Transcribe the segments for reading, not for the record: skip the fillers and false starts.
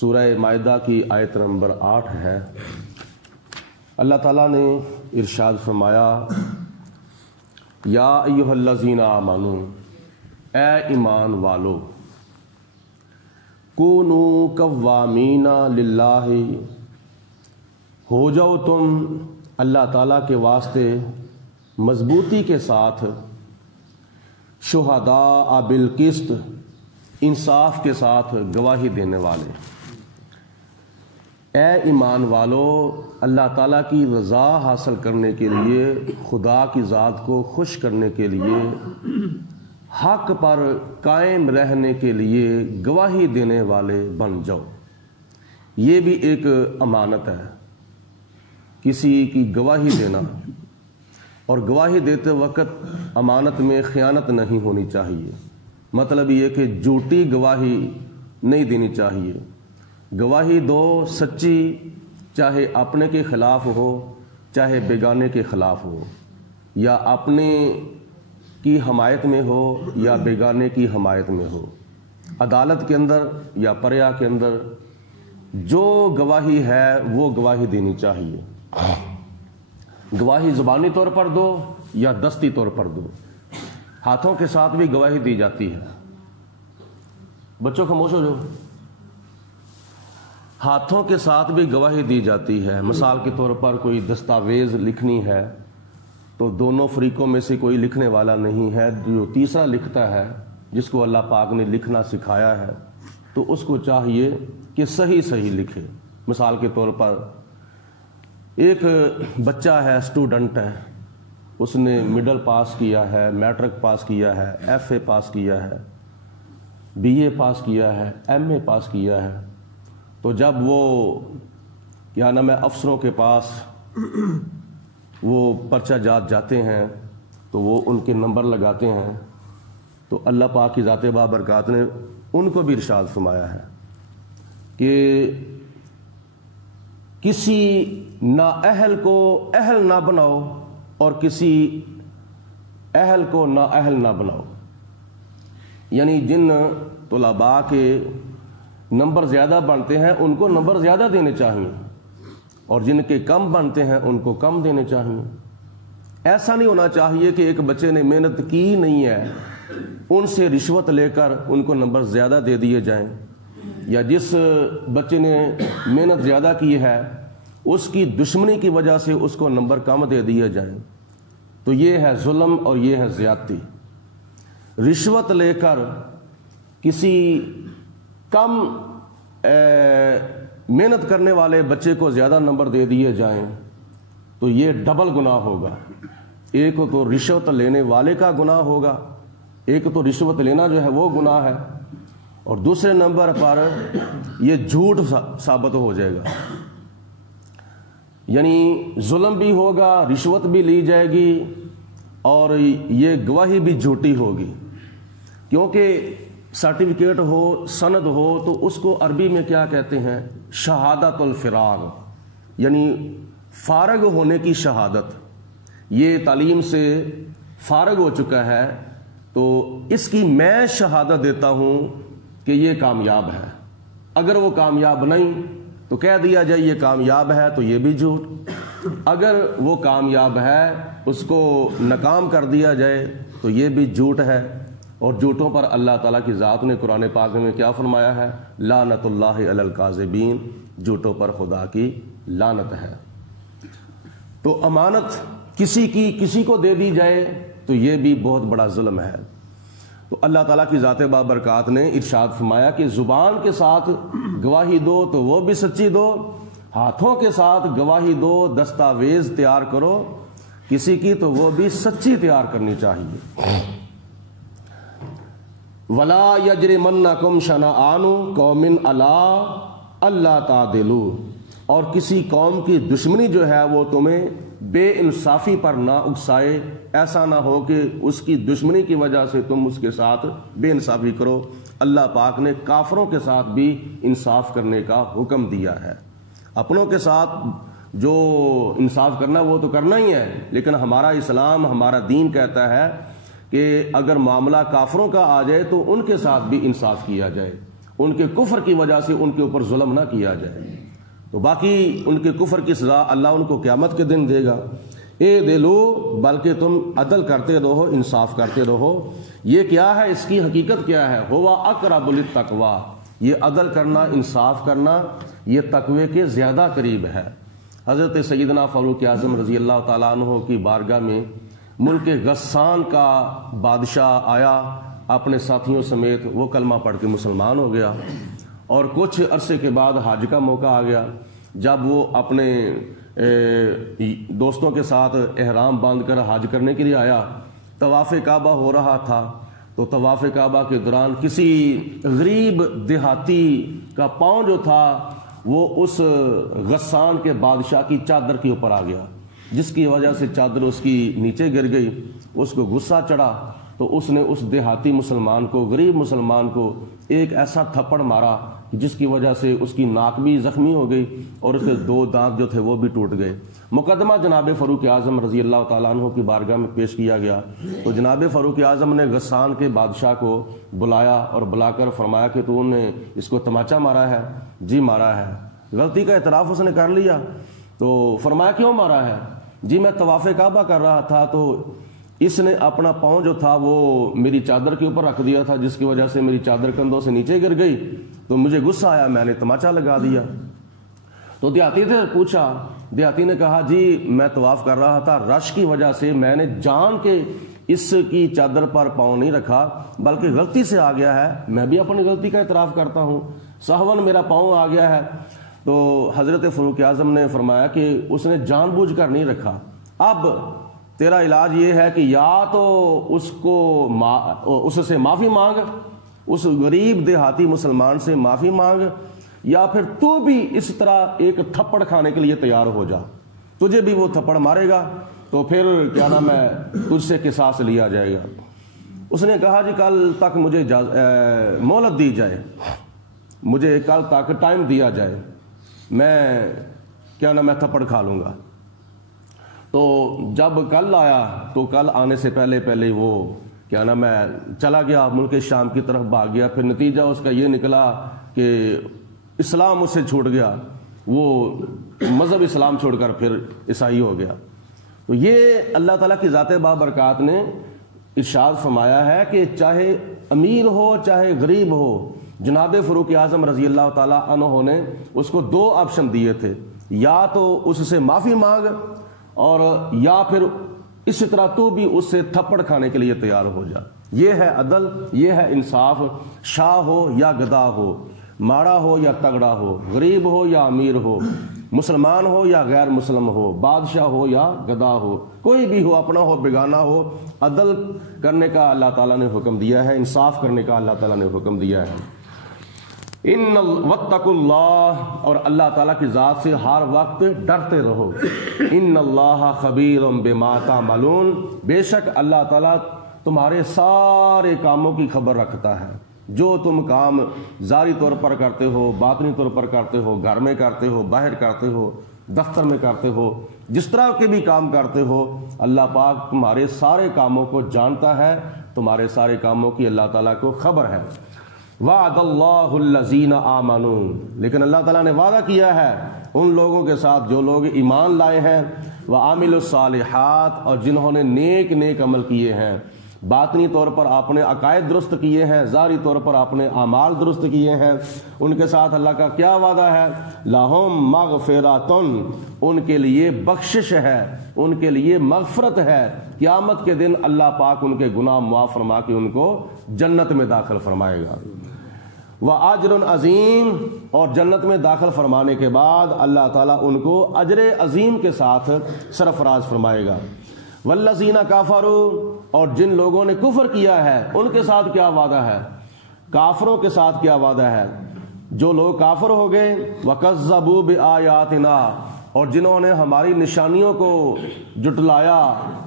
سورہ مائدہ کی آیت نمبر 8 ہے۔ اللہ تعالیٰ نے ارشاد فرمایا، یا ایھا الذین آمنوا، اے ایمان والو، کونوا قوامین للہ، ہو جاؤ تم اللہ تعالیٰ کے واسطے مضبوطی کے ساتھ شہداء بالقسط، انصاف کے ساتھ گواہی دینے والے۔ اے ایمان والو، اللہ تعالیٰ کی رضا حاصل کرنے کے لیے، خدا کی ذات کو خوش کرنے کے لیے، حق پر قائم رہنے کے لیے گواہی دینے والے بن جاؤ۔ یہ بھی ایک امانت ہے، کسی کی گواہی دینا، اور گواہی دیتے وقت امانت میں خیانت نہیں ہونی چاہیے۔ مطلب یہ کہ جھوٹی گواہی نہیں دینی چاہیے۔ گواہی دو سچی، چاہے اپنے کے خلاف ہو چاہے بیگانے کے خلاف ہو، یا اپنے کی حمایت میں ہو یا بیگانے کی حمایت میں ہو، عدالت کے اندر یا پریا کے اندر جو گواہی ہے وہ گواہی دینی چاہیے۔ گواہی زبانی طور پر دو یا دستی طور پر دو، ہاتھوں کے ساتھ بھی گواہی دی جاتی ہے۔ بچوں خاموش ہو جاؤ۔ ہاتھوں کے ساتھ بھی گواہی دی جاتی ہے۔ مثال کے طور پر کوئی دستاویز لکھنی ہے تو دونوں فریقوں میں سے کوئی لکھنے والا نہیں ہے، جو تیسرا لکھتا ہے، جس کو اللہ پاک نے لکھنا سکھایا ہے، تو اس کو چاہیے کہ صحیح لکھے۔ مثال کے طور پر ایک بچہ ہے، اسٹوڈنٹ ہے، اس نے مڈل پاس کیا ہے، میٹرک پاس کیا ہے، ایف اے پاس کیا ہے، بی اے پاس کیا ہے، ایم اے پاس کیا ہے، تو جب وہ کیا نام ہے افسروں کے پاس وہ پرچہ جات جاتے ہیں تو وہ ان کے نمبر لگاتے ہیں، تو اللہ پاک کی ذات بابرکات نے ان کو بھی ارشاد فرمایا ہے کہ کسی نااہل کو اہل نہ بناؤ اور کسی اہل کو نااہل نہ بناؤ۔ یعنی جن طلباء کے نمبر زیادہ بنتے ہیں ان کو نمبر زیادہ دینے چاہیے، اور جن کے کم بنتے ہیں ان کو کم دینے چاہیے۔ ایسا نہیں ہونا چاہیے کہ ایک بچے نے محنت کی نہیں ہے، ان سے رشوت لے کر ان کو نمبر زیادہ دے دیے جائیں، یا جس بچے نے محنت زیادہ کی ہے اس کی دشمنی کی وجہ سے اس کو نمبر کم دے دیے جائیں، تو یہ ہے ظلم اور یہ ہے زیادتی۔ رشوت لے کر کسی کم محنت کرنے والے بچے کو زیادہ نمبر دے دیے جائیں تو یہ ڈبل گناہ ہوگا۔ ایک تو رشوت لینے والے کا گناہ ہوگا، ایک تو رشوت لینا جو ہے وہ گناہ ہے، اور دوسرے نمبر پر یہ جھوٹ ثابت ہو جائے گا۔ یعنی ظلم بھی ہوگا، رشوت بھی لی جائے گی، اور یہ گواہی بھی جھوٹی ہوگی، کیونکہ سرٹیفکیٹ ہو، سند ہو، تو اس کو عربی میں کیا کہتے ہیں؟ شہادت الفراغ، یعنی فارغ ہونے کی شہادت۔ یہ تعلیم سے فارغ ہو چکا ہے تو اس کی میں شہادت دیتا ہوں کہ یہ کامیاب ہے۔ اگر وہ کامیاب نہیں تو کہہ دیا جائے یہ کامیاب ہے، تو یہ بھی جھوٹ۔ اگر وہ کامیاب ہے اس کو ناکام کر دیا جائے تو یہ بھی جھوٹ ہے۔ اور جھوٹوں پر اللہ تعالیٰ کی ذات نے قرآن پاک میں کیا فرمایا ہے؟ لعنت اللہ علی الکاذبین، جھوٹوں پر خدا کی لعنت ہے۔ تو امانت کسی کو دے دی جائے تو یہ بھی بہت بڑا ظلم ہے۔ تو اللہ تعالیٰ کی ذات بابرکات نے ارشاد فرمایا کہ زبان کے ساتھ گواہی دو تو وہ بھی سچی دو، ہاتھوں کے ساتھ گواہی دو، دستاویز تیار کرو کسی کی تو وہ بھی سچی تیار کرنی چاہیے۔ وَلَا يَجْرِمَنَّكُمْ شَنَآنُ قَوْمٍ عَلَىٰ أَلَّا تَعْدِلُوا، اور کسی قوم کی دشمنی جو ہے وہ تمہیں بے انصافی پر نہ اکسائے۔ ایسا نہ ہو کہ اس کی دشمنی کی وجہ سے تم اس کے ساتھ بے انصافی کرو۔ اللہ پاک نے کافروں کے ساتھ بھی انصاف کرنے کا حکم دیا ہے۔ اپنوں کے ساتھ جو انصاف کرنا وہ تو کرنا ہی ہے، لیکن ہمارا اسلام، ہمارا دین کہتا ہے کہ اگر معاملہ کافروں کا آ جائے تو ان کے ساتھ بھی انصاف کیا جائے، ان کے کفر کی وجہ سے ان کے اوپر ظلم نہ کیا جائے. تو باقی ان کے کفر کی سزا اللہ ان کو قیامت کے دن دے گا. اے دلو، بلکہ تم عدل کرتے رہو، انصاف کرتے رہو. یہ کیا ہے، اس کی حقیقت کیا ہے؟ ہوا اقرب للتقوی، یہ عدل کرنا، انصاف کرنا، یہ تقوی کے زیادہ قریب ہے. حضرت سیدنا فاروق اعظم رضی اللہ تعالیٰ عنہ کی بارگاہ میں ملک غسان کا بادشاہ آیا اپنے ساتھیوں سمیت. وہ کلمہ پڑھ کے مسلمان ہو گیا، اور کچھ عرصے کے بعد حج کا موقع آ گیا. جب وہ اپنے دوستوں کے ساتھ احرام باندھ کر حج کرنے کے لیے آیا، طواف کعبہ ہو رہا تھا. تو طواف کعبہ کے دوران کسی غریب دیہاتی کا پاؤں جو تھا وہ اس غسان کے بادشاہ کی چادر کے اوپر آ گیا، جس کی وجہ سے چادر اس کی نیچے گر گئی. اس کو غصہ چڑھا تو اس نے اس دیہاتی مسلمان کو، غریب مسلمان کو ایک ایسا تھپڑ مارا جس کی وجہ سے اس کی ناک بھی زخمی ہو گئی اور اس کے 2 دانت جو تھے وہ بھی ٹوٹ گئے. مقدمہ جناب فاروق اعظم رضی اللہ تعالیٰ عنہ کی بارگاہ میں پیش کیا گیا. تو جناب فاروق اعظم نے غسان کے بادشاہ کو بلایا اور بلا کر فرمایا کہ تو نے اس کو تماچا مارا ہے؟ جی مارا ہے. غلطی کا اعتراف اس نے کر لیا. تو فرمایا کیوں مارا ہے؟ جی میں طواف کعبہ کر رہا تھا تو اس نے اپنا پاؤں جو تھا وہ میری چادر کے اوپر رکھ دیا تھا، جس کی وجہ سے میری چادر کندھوں سے نیچے گر گئی، تو مجھے غصہ آیا، میں نے تماچا لگا دیا. تو دیہاتی سے پوچھا، دیہاتی نے کہا جی میں طواف کر رہا تھا، رش کی وجہ سے میں نے جان کے اس کی چادر پر پاؤں نہیں رکھا، بلکہ غلطی سے آ گیا ہے، میں بھی اپنی غلطی کا اعتراف کرتا ہوں، سہون میرا پاؤں آ گیا ہے. تو حضرت فاروق اعظم نے فرمایا کہ اس نے جان بوجھ کر نہیں رکھا. اب تیرا علاج یہ ہے کہ یا تو اس سے معافی مانگ، اس غریب دیہاتی مسلمان سے معافی مانگ، یا پھر تو بھی اس طرح ایک تھپڑ کھانے کے لیے تیار ہو جا. تجھے بھی وہ تھپڑ مارے گا تو پھر کیا نام ہے تجھ سے قصاص لیا جائے گا. اس نے کہا جی کل تک مجھے مہلت دی جائے، مجھے کل تک ٹائم دیا جائے، میں کیا نام ہے تھپڑ کھا لوں گا. تو جب کل آیا تو کل آنے سے پہلے وہ کیا نام ہے چلا گیا، ملک شام کی طرف بھاگ گیا. پھر نتیجہ اس کا یہ نکلا کہ اسلام اس سے چھوٹ گیا، وہ مذہب اسلام چھوڑ کر پھر عیسائی ہو گیا. تو یہ اللہ تعالیٰ کی ذات بابرکات نے ارشاد فرمایا ہے کہ چاہے امیر ہو چاہے غریب ہو، جناب فاروق اعظم رضی اللہ تعالیٰ عنہ نے اس کو 2 آپشن دیے تھے، یا تو اس سے معافی مانگ اور یا پھر اسی طرح تو بھی اس سے تھپڑ کھانے کے لیے تیار ہو جا. یہ ہے عدل، یہ ہے انصاف. شاہ ہو یا گدا ہو، ماڑا ہو یا تگڑا ہو، غریب ہو یا امیر ہو، مسلمان ہو یا غیر مسلم ہو، بادشاہ ہو یا گدا ہو، کوئی بھی ہو، اپنا ہو بیگانہ ہو، عدل کرنے کا اللہ تعالیٰ نے حکم دیا ہے، انصاف کرنے کا اللہ تعالیٰ نے حکم دیا ہے. واتقوا اللہ، اور اللہ تعالیٰ کی ذات سے ہر وقت ڈرتے رہو. ان اللہ خبیر بما تعملون، بے شک اللہ تعالیٰ تمہارے سارے کاموں کی خبر رکھتا ہے. جو تم کام ظاہری طور پر کرتے ہو، باطنی طور پر کرتے ہو، گھر میں کرتے ہو، باہر کرتے ہو، دفتر میں کرتے ہو، جس طرح کے بھی کام کرتے ہو، اللہ پاک تمہارے سارے کاموں کو جانتا ہے، تمہارے سارے کاموں کی اللہ تعالیٰ کو خبر ہے. وعد اللہ الذین آمنوا، لیکن اللہ تعالیٰ نے وعدہ کیا ہے ان لوگوں کے ساتھ جو لوگ ایمان لائے ہیں، وعملوا الصالحات، اور جنہوں نے نیک عمل کیے ہیں، باطنی طور پر آپ نے عقائد درست کیے ہیں، ظاہری طور پر آپ نے اعمال درست کیے ہیں، ان کے ساتھ اللہ کا کیا وعدہ ہے؟ لہم مغفرۃ، ان کے لیے بخشش ہے، ان کے لیے مغفرت ہے. قیامت کے دن اللہ پاک ان کے گناہ معاف فرما کے ان کو جنت میں داخل فرمائے گا. وَأَجْرٌ عظیم، اور جنت میں داخل فرمانے کے بعد اللہ تعالیٰ ان کو اجر عظیم کے ساتھ سرفراز فرمائے گا. والذین کفروا، اور جن لوگوں نے کفر کیا ہے ان کے ساتھ کیا وعدہ ہے؟ کافروں کے ساتھ کیا وعدہ ہے؟ جو لوگ کافر ہو گئے، وَكَذَّبُوا بِآيَاتِنَا، اور جنہوں نے ہماری نشانیوں کو جٹلایا،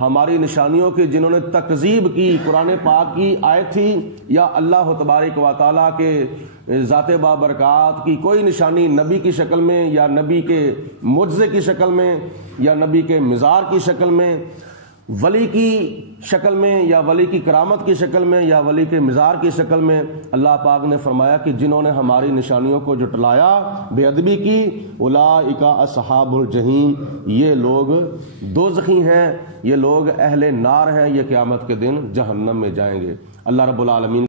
ہماری نشانیوں کی جنہوں نے تکذیب کی، قرآن پاک کی آیت تھی یا اللہ تبارک و تعالیٰ کے ذات بابرکات کی کوئی نشانی نبی کی شکل میں یا نبی کے معجزے کی شکل میں یا نبی کے مزار کی شکل میں، ولی کی شکل میں یا ولی کی کرامت کی شکل میں یا ولی کے مزار کی شکل میں اللہ پاک نے فرمایا کہ جنہوں نے ہماری نشانیوں کو جھٹلایا، بے ادبی کی، اولئک اصحاب الجحیم، یہ لوگ دوزخی ہیں، یہ لوگ اہل نار ہیں، یہ قیامت کے دن جہنم میں جائیں گے۔ اللہ رب العالمین